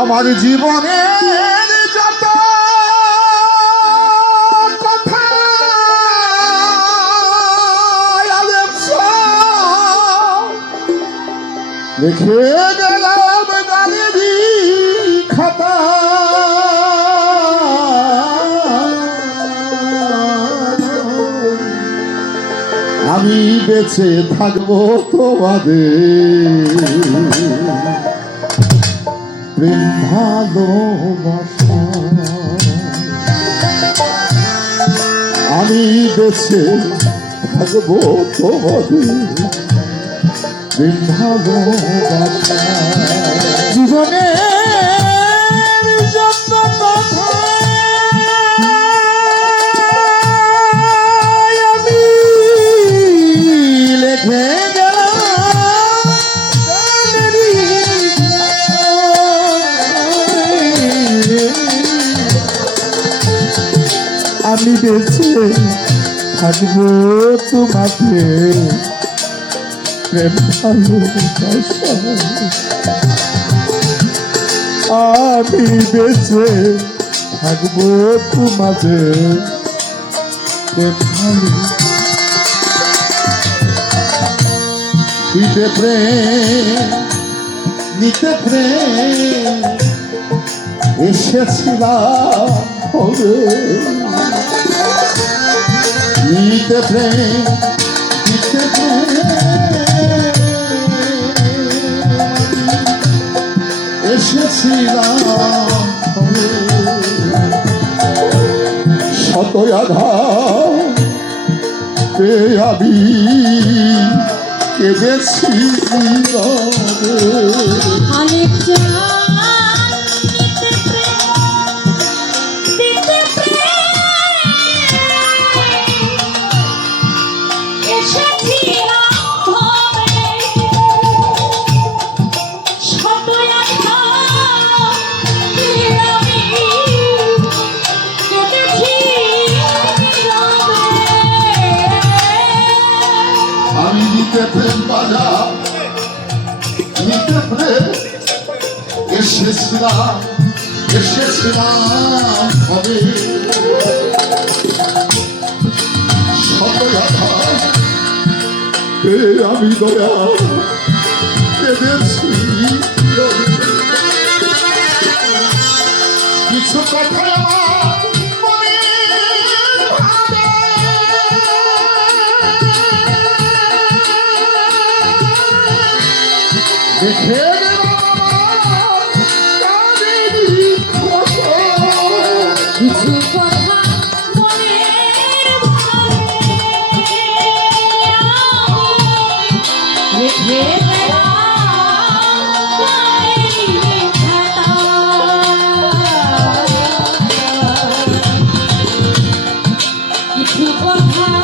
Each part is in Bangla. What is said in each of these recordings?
আমার জীবনের যত কথা লিখে গেলাম গানেরই খাতা আমি বেঁচে থাকবো তোমাদের প্রেম ভালোবাসা আমি বেঁচে থাকবো তোমাদের প্রেম ভালোবাসা জীবনে যত কথা আমি লিখে আমি বেঁচে থাকবো তোমাকে প্রেম ভালোবাসা আমি বেঁচে থাকবো তোমাদের প্রেম দিতে প্রেম নিতে প্রেম এসেছিলাম হবে নিতে প্রেম দিতে এসেছিলাম শত আঘাত পেয়ে আমি কেঁদেছি প্রেম বাজা নিতে প্রেম এসেছিলাম হবে আমি দয়া কেঁদেছি কিছু কথা দেখে কিছু কথা রেখে কিছু কথা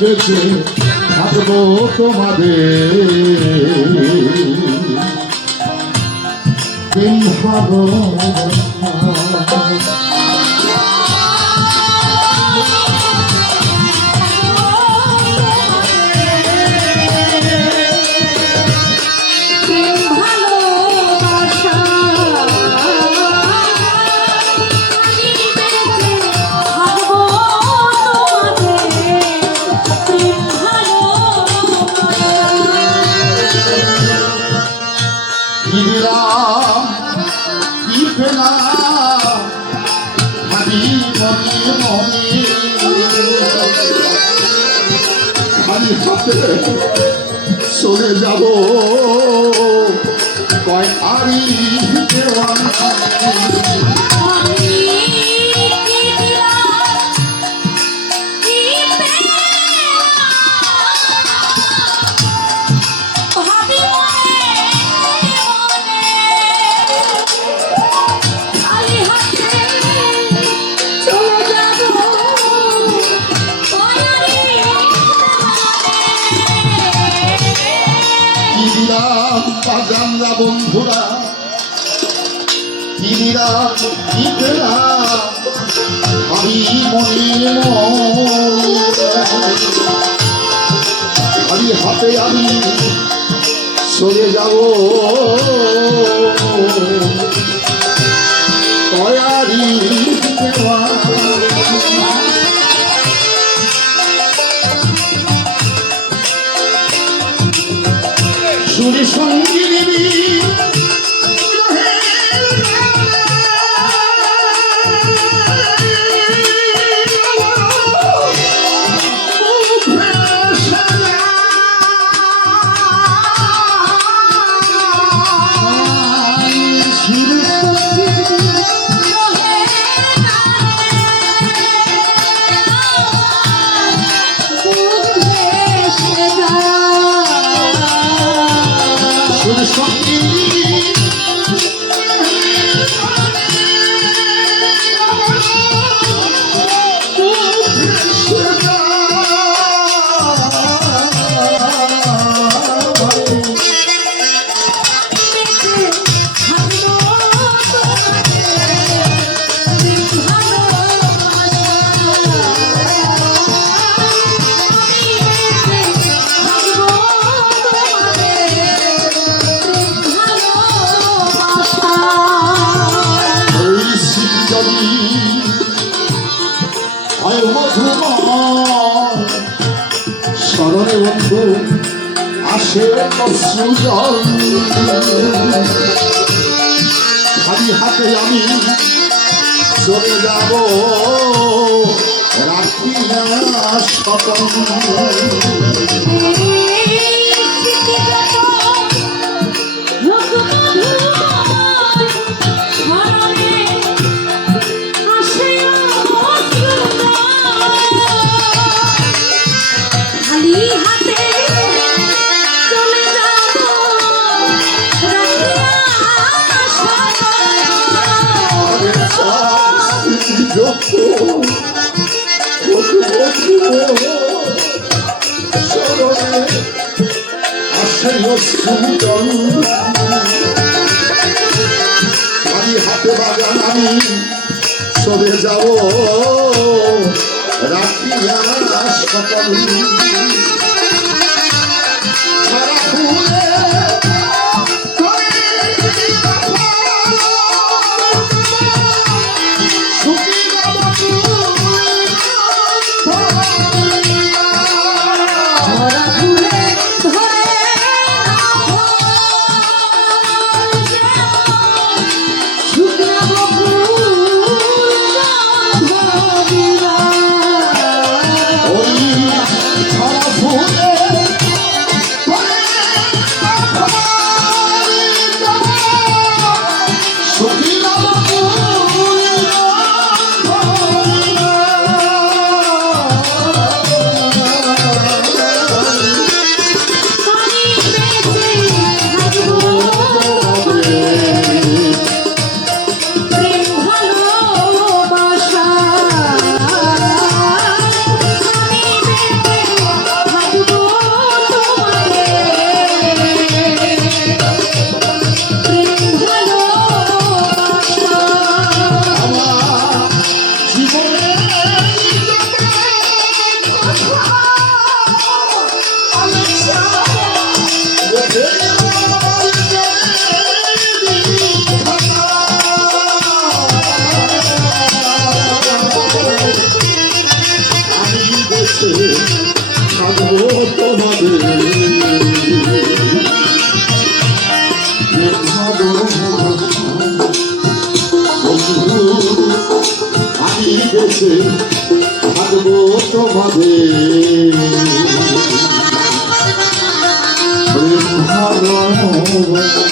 বেঁচে থাকবো তোমাদের প্রেম ভালোবাসা খালি হাতে চলে যাব কয় আরি দেওয়ান আমরা বন্ধুরা দিদিরা দিদিরা আমি মনে খালি হাতে আমি চলে যাব তয়ারি দেওয়া সুরে সঙ্গিনী স্মরণে বন্ধু আসে সুজন খালি হাতে আমি চলে যাব রাখি না সকল খালি হাতে বাগান আমি চলে যাব রাখি সকল বেঁচে থাকবো তোমাদের ভালো